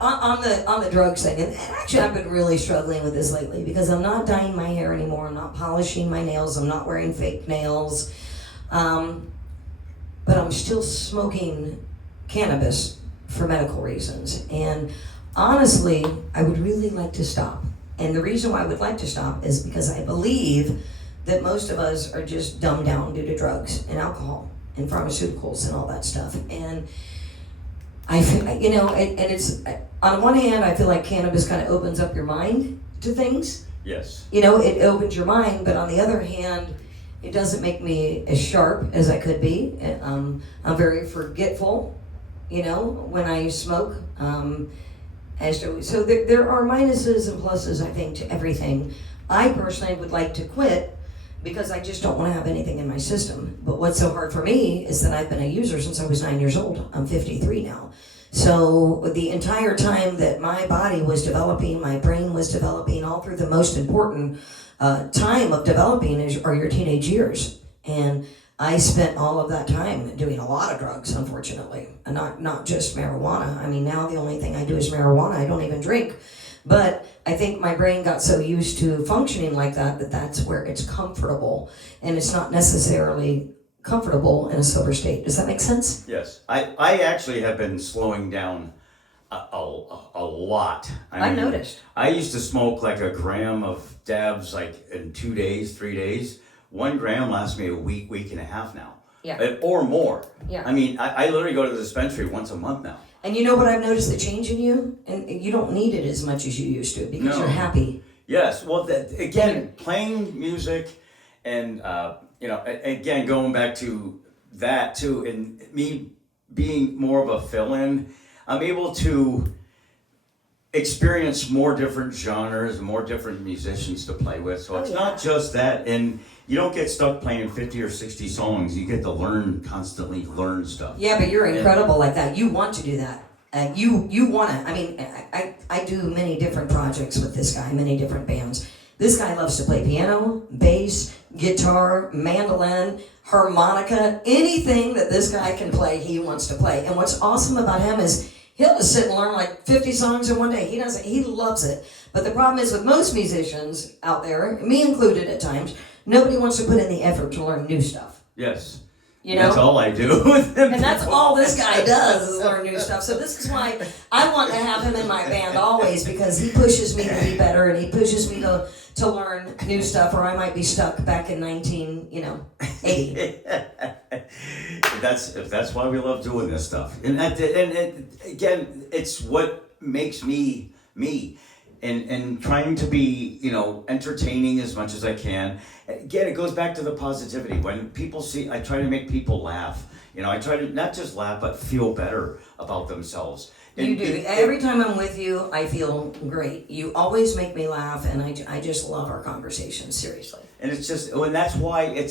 On the drugs thing, and actually I've been really struggling with this lately because I'm not dyeing my hair anymore. I'm not polishing my nails. I'm not wearing fake nails, but I'm still smoking cannabis for medical reasons. And honestly, I would really like to stop. And the reason why I would like to stop is because I believe that most of us are just dumbed down due to drugs and alcohol and pharmaceuticals and all that stuff. And I feel, and it's, on one hand, I feel like cannabis kind of opens up your mind to things. Yes. It opens your mind, but on the other hand, it doesn't make me as sharp as I could be. I'm very forgetful, when I smoke. So there are minuses and pluses, I think, to everything. I personally would like to quit because I just don't want to have anything in my system. But what's so hard for me is that I've been a user since I was 9 years old. I'm 53 now. So the entire time that my body was developing, my brain was developing, all through the most important time of developing are your teenage years. And I spent all of that time doing a lot of drugs, unfortunately, and not just marijuana. I mean, now the only thing I do is marijuana. I don't even drink. But I think my brain got so used to functioning like that that's where it's comfortable. And it's not necessarily comfortable in a sober state. Does that make sense? Yes. I actually have been slowing down a lot. I've noticed. I used to smoke like a gram of dabs like in 2 days, 3 days. 1 gram lasts me a week and a half now. Yeah. Or more. Yeah. I mean, I literally go to the dispensary once a month now. And you know what I've noticed, the change in you? And you don't need it as much as you used to because you're happy. Yes. Well, again, playing music and, again, going back to that too, and me being more of a fill-in, I'm able to experience more different genres, more different musicians to play with. So it's not just that. And you don't get stuck playing 50 or 60 songs. You get to constantly learn stuff. Yeah, but you're incredible like that. You want to do that. You want to. I mean, I do many different projects with this guy, many different bands. This guy loves to play piano, bass, guitar, mandolin, harmonica, anything that this guy can play, he wants to play. And what's awesome about him is he'll just sit and learn like 50 songs in one day. He loves it. But the problem is with most musicians out there, me included at times, nobody wants to put in the effort to learn new stuff. Yes. That's all I do. And that's all this guy does is learn new stuff. So this is why I want to have him in my band always, because he pushes me to be better and he pushes me to learn new stuff, or I might be stuck back in 1980. That's why we love doing this stuff. And again, it's what makes me me. And trying to be, entertaining as much as I can. Again, it goes back to the positivity. When people see, I try to make people laugh. I try to not just laugh, but feel better about themselves. You do. Every time I'm with you, I feel great. You always make me laugh, and I just love our conversations, seriously. And it's just, and that's why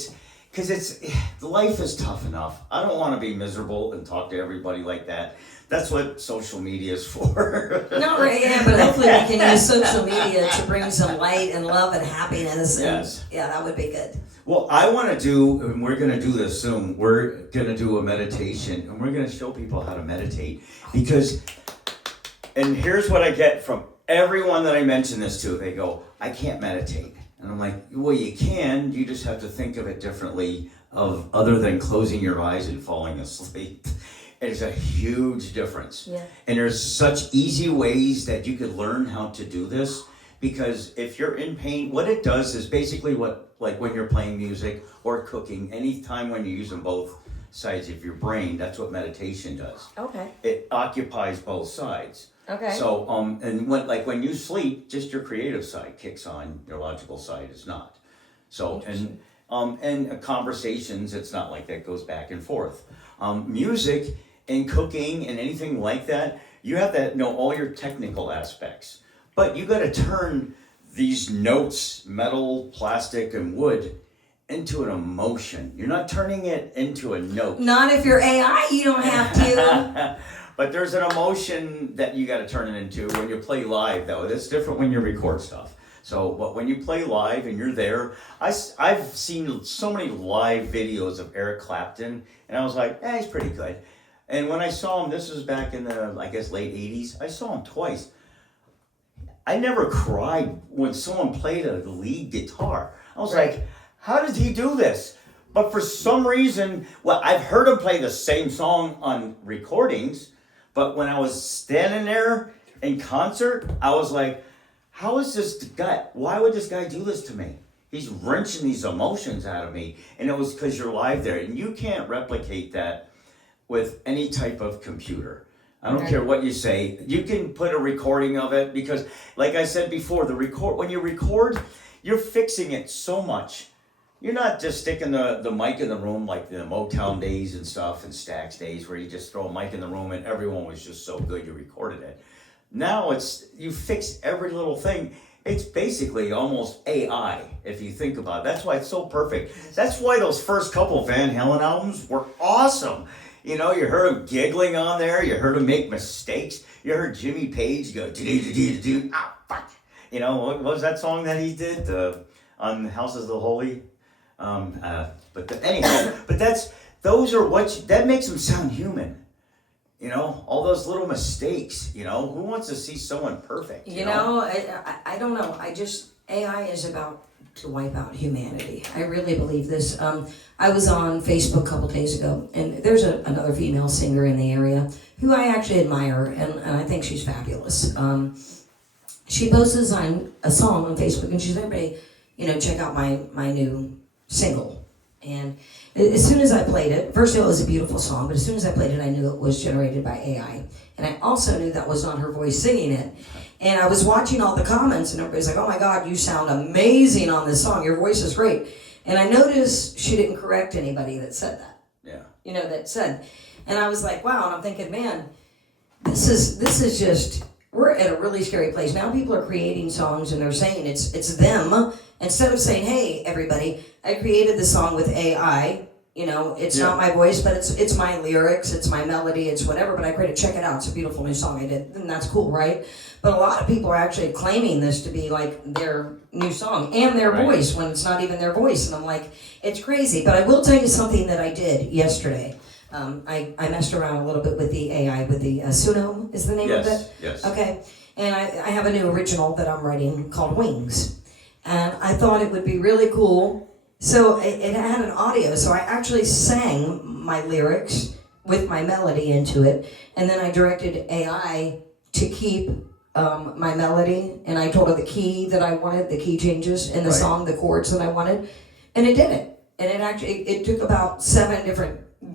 because life is tough enough. I don't want to be miserable and talk to everybody like that. That's what social media is for. Not right, yeah, but hopefully we can use social media to bring some light and love and happiness. And, yes. Yeah, that would be good. Well, I want to do, and we're going to do this soon, we're going to do a meditation, and we're going to show people how to meditate. And here's what I get from everyone that I mention this to. They go, I can't meditate. And I'm like, well, you can. You just have to think of it differently, other than closing your eyes and falling asleep. It's a huge difference. Yeah. And there's such easy ways that you could learn how to do this, because if you're in pain, what it does is basically like when you're playing music or cooking, anytime when you're using both sides of your brain, that's what meditation does. Okay. It occupies both sides. Okay. So, and when you sleep, just your creative side kicks on, your logical side is not. So, and conversations, it's not like that goes back and forth. Music and cooking and anything like that, you have to know all your technical aspects. But you got to turn these notes, metal, plastic, and wood, into an emotion. You're not turning it into a note. Not if you're AI, you don't have to. But there's an emotion that you got to turn it into when you play live, though. It's different when you record stuff. So, but when you play live and you're there, I've seen so many live videos of Eric Clapton, and I was like, he's pretty good. And when I saw him, this was back in the, I guess, late 80s, I saw him twice. I never cried when someone played a lead guitar. I was like, how did he do this? But for some reason, well, I've heard him play the same song on recordings, but when I was standing there in concert, I was like, how is this guy, why would this guy do this to me? He's wrenching these emotions out of me. And it was because you're live there. And you can't replicate that with any type of computer. I don't care what you say. You can put a recording of it because, like I said before, when you record, you're fixing it so much. You're not just sticking the mic in the room like the Motown days and stuff and Stax days where you just throw a mic in the room and everyone was just so good you recorded it. Now you fix every little thing. It's basically almost AI if you think about it. That's why it's so perfect. That's why those first couple Van Halen albums were awesome. You know, you heard him giggling on there. You heard him make mistakes. You heard Jimmy Page go, do ah, fuck. You know, what was that song that he did on Houses of the Holy? Anyhow, but that makes him sound human. You know, all those little mistakes. You know, who wants to see someone perfect? You know, I don't know. AI is about to wipe out humanity. I really believe this. I was on Facebook a couple days ago, and there's another female singer in the area who I actually admire, and I think she's fabulous. She posts on a song on Facebook, and she's everybody, check out my new single. And as soon as I played it, first of all, it was a beautiful song, but as soon as I played it, I knew it was generated by AI. And I also knew that was not her voice singing it. And I was watching all the comments, and everybody's like, oh my God, you sound amazing on this song. Your voice is great. And I noticed she didn't correct anybody that said that. Yeah. That said. And I was like, wow. And I'm thinking, man, this is just, we're at a really scary place. Now people are creating songs and they're saying it's them. Instead of saying, hey, everybody, I created the song with AI. It's not my voice, but it's my lyrics, it's my melody, it's whatever, but I created, check it out, it's a beautiful new song I did, and that's cool, right? But a lot of people are actually claiming this to be like their new song and their voice when it's not even their voice, and I'm like, it's crazy. But I will tell you something that I did yesterday. I messed around a little bit with the AI, with the Suno is the name of it? Yes. Okay, and I have a new original that I'm writing called Wings, and I thought it would be really cool. So it had an audio, so I actually sang my lyrics with my melody into it, and then I directed AI to keep my melody, and I told her the key that I wanted, the key changes in the song, the chords that I wanted, and it did it. And it took about 7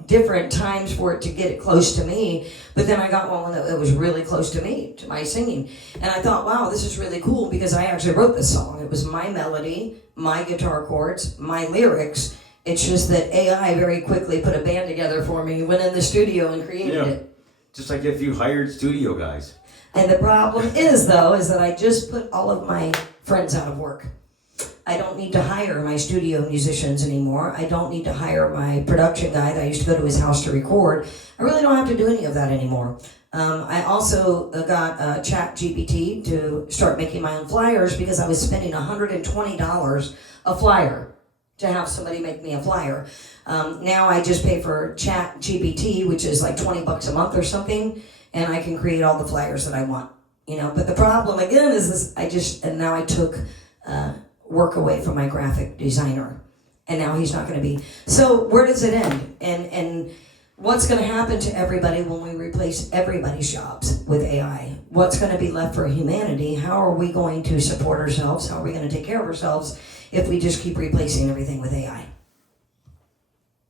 different times for it to get it close to me, but then I got one that was really close to me, to my singing, and I thought, wow, this is really cool because I actually wrote this song. It was my melody, my guitar chords, my lyrics. It's just that AI very quickly put a band together for me, went in the studio and created it. Just like if you hired studio guys. And the problem is that I just put all of my friends out of work. I don't need to hire my studio musicians anymore. I don't need to hire my production guy that I used to go to his house to record. I really don't have to do any of that anymore. I also got Chat GPT to start making my own flyers because I was spending $120 a flyer to have somebody make me a flyer. Now I just pay for Chat GPT, which is like $20 a month or something, and I can create all the flyers that I want. But the problem again is this: now I took work away from my graphic designer, and now he's not going to be. So where does it end? And what's going to happen to everybody when we replace everybody's jobs with AI? What's going to be left for humanity? How are we going to support ourselves? How are we going to take care of ourselves if we just keep replacing everything with AI?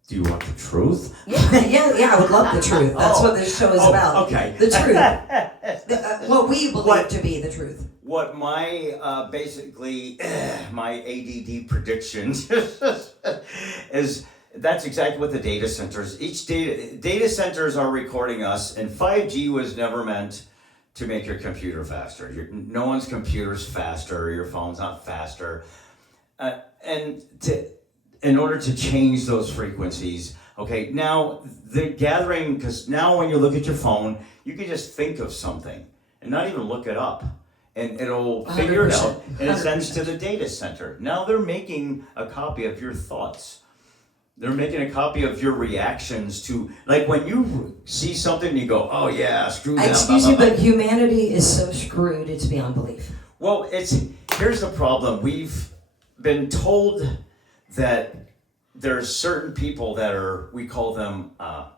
Do you want the truth? Yeah, I would love the truth. That's what this show is about. Okay. The truth. What we believe to be the truth. What my, basically, my ADD prediction is, that's exactly what the data centers, each data centers are recording us, and 5G was never meant to make your computer faster. No one's computer's faster, your phone's not faster. In order to change those frequencies, okay, now the gathering, because now when you look at your phone, you can just think of something and not even look it up. And it'll figure it out, and it sends to the data center. Now they're making a copy of your thoughts. They're making a copy of your reactions to, like when you see something and you go, oh yeah, screw that. Excuse me, but humanity is so screwed, it's beyond belief. Well, here's the problem. We've been told that there's certain people that are, we call them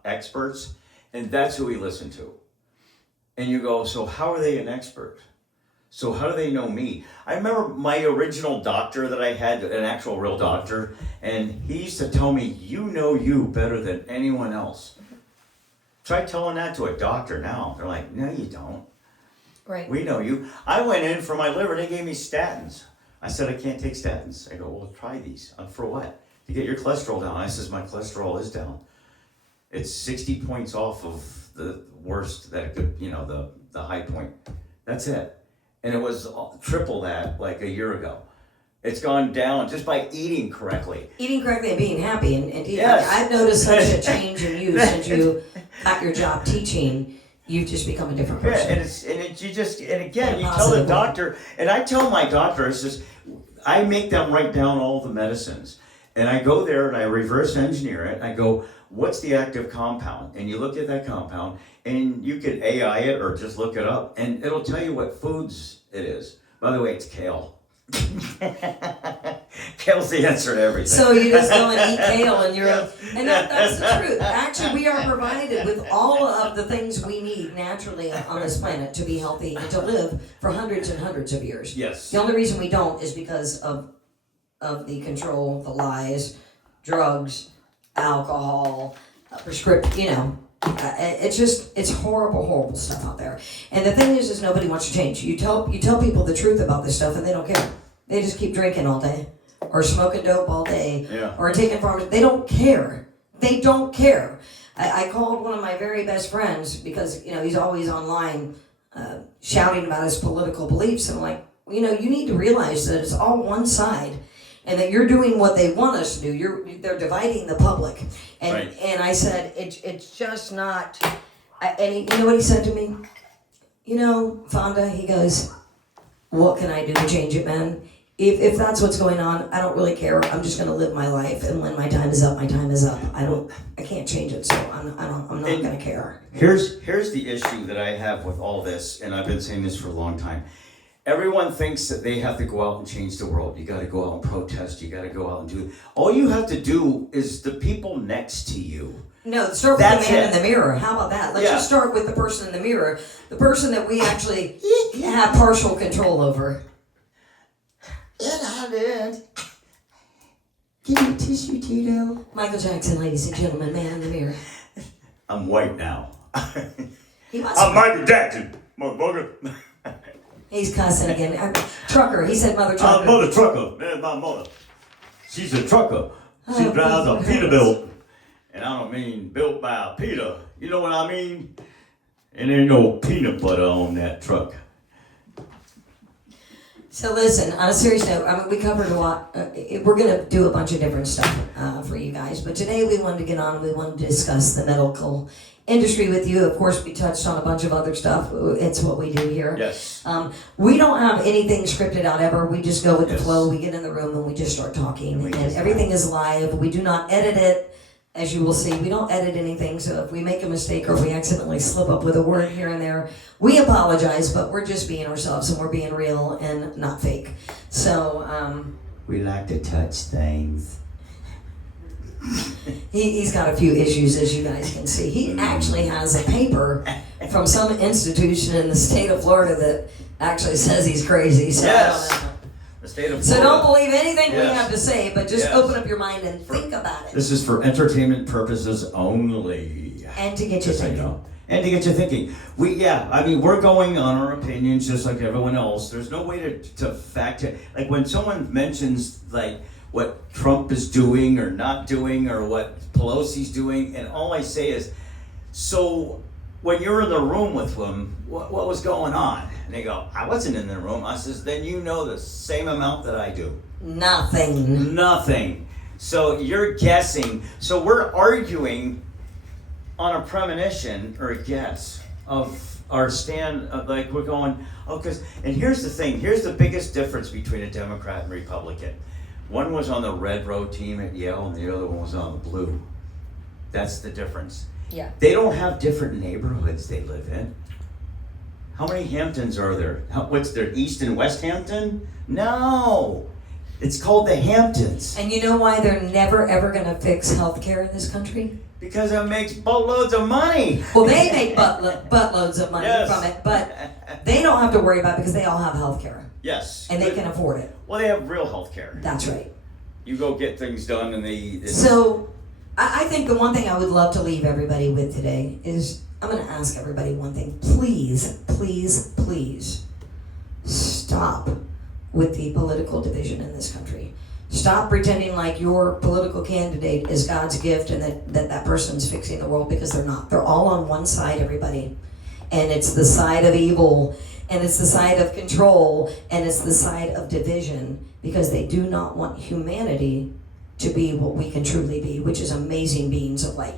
experts, and that's who we listen to. And you go, so how are they an expert? So how do they know me? I remember my original doctor that I had, an actual real doctor, and he used to tell me, you know you better than anyone else. Try telling that to a doctor now. They're like, no, you don't. Right. We know you. I went in for my liver, they gave me statins. I said, I can't take statins. I go, well, try these. For what? To get your cholesterol down. I says, my cholesterol is down. It's 60 points off of the worst that it could, the high point. That's it. And it was triple that like a year ago. It's gone down just by eating correctly. Eating correctly and being happy. And Yes. I've noticed such a change in you since you got your job teaching. You've just become a different person. Yeah, and again, you tell the doctor, and I tell my doctor, it's just, I make them write down all the medicines. And I go there and I reverse engineer it. I go, what's the active compound? And you look at that compound, and you can AI it or just look it up, and it'll tell you what foods it is. By the way, it's kale. Kale's the answer to everything. So you just go and eat kale, and that's the truth. Actually, we are provided with all of the things we need naturally on this planet to be healthy and to live for hundreds and hundreds of years. Yes. The only reason we don't is because of the control, the lies, drugs, alcohol, prescription, it's horrible stuff out there. And the thing is nobody wants to change. You tell people the truth about this stuff and they don't care. They just keep drinking all day or smoking dope all day or taking pharmaceuticals. They don't care. They don't care. I called one of my very best friends because, he's always online shouting about his political beliefs. And I'm like, you need to realize that it's all one side. And that you're doing what they want us to do. They're dividing the public. And right. And I said, it's just not. You know what he said to me? Fonda, he goes, what can I do to change it, man? If that's what's going on, I don't really care. I'm just going to live my life. And when my time is up, my time is up. I can't change it, so I'm not going to care. Here's the issue that I have with all this, and I've been saying this for a long time. Everyone thinks that they have to go out and change the world. You got to go out and protest. You got to go out and do. All you have to do is the people next to you. No, start with the man in the mirror. How about that? Let's just start with the person in the mirror, the person that we actually have partial control over. Give me a tissue, Tito. Michael Jackson, ladies and gentlemen, man in the mirror. I'm white now. I'm Michael Jackson, motherfucker. He's cussing again. Trucker. He said mother trucker. Mother trucker. There's my mother. She's a trucker. She drives a Peterbilt. And I don't mean built by a Peter. You know what I mean? And there ain't no peanut butter on that truck. So listen, on a serious note, we covered a lot. We're going to do a bunch of different stuff for you guys. But today we wanted to get on and we wanted to discuss the medical industry with you. Of course, we touched on a bunch of other stuff. It's what we do here. Yes. We don't have anything scripted out ever. We just go with the flow. We get in the room and we just start talking. And everything is live. We do not edit it. As you will see, we don't edit anything, so if we make a mistake or we accidentally slip up with a word here and there, we apologize, but we're just being ourselves and we're being real and not fake. So, we like to touch things. He's got a few issues, as you guys can see. He actually has a paper from some institution in the state of Florida that actually says he's crazy. So yes. The state of Florida. So don't believe anything we have to say, but just open up your mind and think about it. This is for entertainment purposes only. And to get you thinking. And to get you thinking. We're going on our opinions just like everyone else. There's no way to fact it. Like when someone mentions like what Trump is doing or not doing or what Pelosi's doing, and all I say is, so when you're in the room with them, what was going on? And they go, I wasn't in the room. I says, then you know the same amount that I do. Nothing. So you're guessing. So we're arguing on a premonition or a guess of our stand. Like we're going, and here's the thing. Here's the biggest difference between a Democrat and Republican. One was on the red row team at Yale, and the other one was on the blue. That's the difference. Yeah. They don't have different neighborhoods they live in. How many Hamptons are there? What's there, East and West Hampton? No. It's called the Hamptons. And you know why they're never ever going to fix healthcare in this country? Because it makes boatloads of money. Well, they make buttloads of money Yes. from it, but they don't have to worry about it because they all have healthcare. Yes. And they can afford it. Well, they have real health care. That's right. You go get things done and So, I think the one thing I would love to leave everybody with today is, I'm going to ask everybody one thing. Please, please, please stop with the political division in this country. Stop pretending like your political candidate is God's gift and that person's fixing the world, because they're not. They're all on one side, everybody. And it's the side of evil, and it's the side of control, and it's the side of division, because they do not want humanity to be what we can truly be, which is amazing beings of light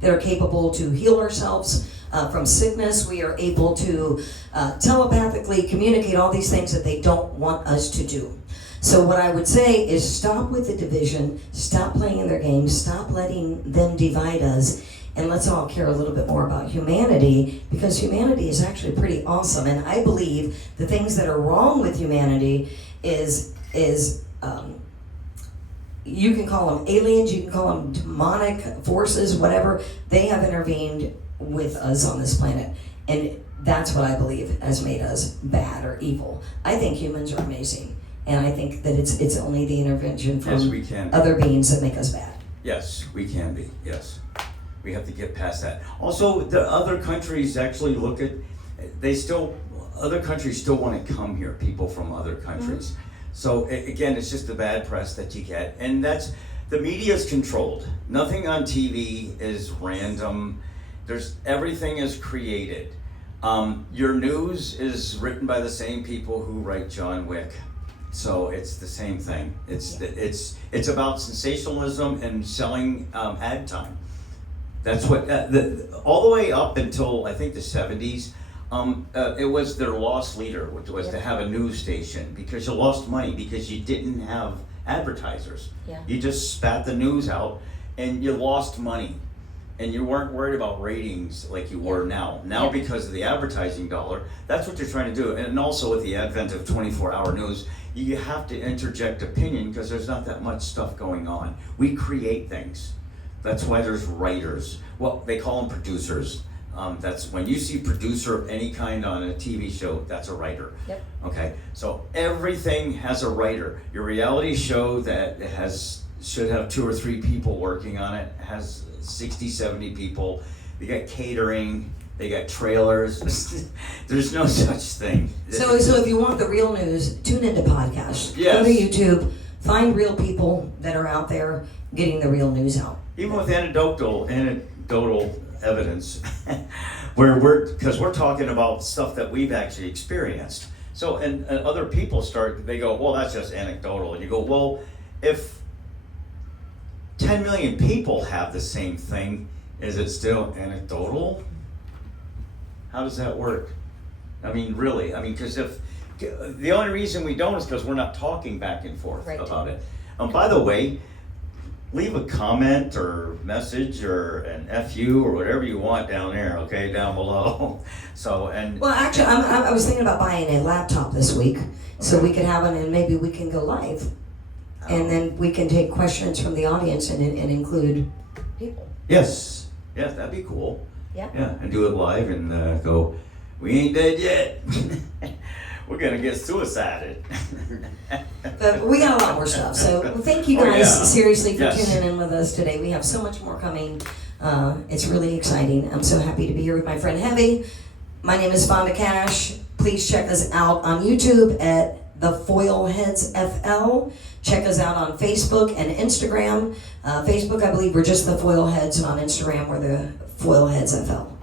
that are capable to heal ourselves from sickness. We are able to telepathically communicate all these things that they don't want us to do. So what I would say is, stop with the division, stop playing their games, stop letting them divide us, and let's all care a little bit more about humanity, because humanity is actually pretty awesome. And I believe the things that are wrong with humanity is you can call them aliens, you can call them demonic forces, whatever. They have intervened with us on this planet, and that's what I believe has made us bad or evil. I think humans are amazing, and I think that it's only the intervention from other beings that make us bad. Yes, we can be. Yes, we have to get past that. Also, the other countries actually look at. Other countries still want to come here. People from other countries. Mm-hmm. So again, it's just the bad press that you get, and the media is controlled. Nothing on TV is random. Everything is created. Your news is written by the same people who write John Wick, so it's the same thing. It's about sensationalism and selling ad time. That's what all the way up until I think the 70s. It was their lost leader, which was to have a news station, because you lost money because you didn't have advertisers. Yeah. You just spat the news out and you lost money, and you weren't worried about ratings like you were now. Now, because of the advertising dollar, that's what they're trying to do. And also with the advent of 24-hour news, you have to interject opinion because there's not that much stuff going on. We create things. That's why there's writers. Well, they call them producers. That's when you see producer of any kind on a TV show, that's a writer. Yep. Okay, so everything has a writer. Your reality show that should have 2 or 3 people working on it has 60, 70 people. They got catering, they got trailers. There's no such thing. So if you want the real news, tune into podcasts. Yes. Go to YouTube, find real people that are out there getting the real news out. Even with anecdotal evidence, because we're talking about stuff that we've actually experienced. So and other people they go, well, that's just anecdotal, and you go, well, if 10 million people have the same thing, is it still anecdotal? How does that work? I mean, really, because if the only reason we don't is because we're not talking back and forth about it. By the way, leave a comment or message or an FU or whatever you want down there, okay, down below. Well, actually, I was thinking about buying a laptop this week, so we could have one, and maybe we can go live, and then we can take questions from the audience and include people. Yes, that'd be cool. Yeah, and do it live and go, we ain't dead yet. We're gonna get suicided. But we got a lot more stuff. So thank you guys seriously for tuning in with us today. We have so much more coming. It's really exciting. I'm so happy to be here with my friend Heavy. My name is Fonda Cash. Please check us out on YouTube at the Foilheads FL. Check us out on Facebook and Instagram. Facebook, I believe we're just the Foilheads, and on Instagram we're the Foilheads FL.